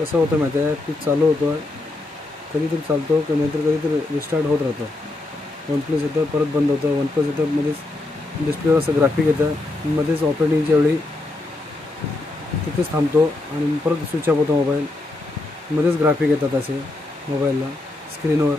कसं होतं माहिती आहे, की चालू होतो कधीतरी चालतो कधीतरी रिस्टार्ट होत राहतो. OnePlus येतं परत बंद होतं, OnePlus येतं मध्येच डिस्प्लेवर असं ग्राफिक येतं, मध्येच ऑपरेटिंगच्या वेळी तिथेच थांबतो आणि परत स्विच ऑफ होतो मोबाईल. मध्येच ग्राफिक येतात असे मोबाईलला स्क्रीनवर.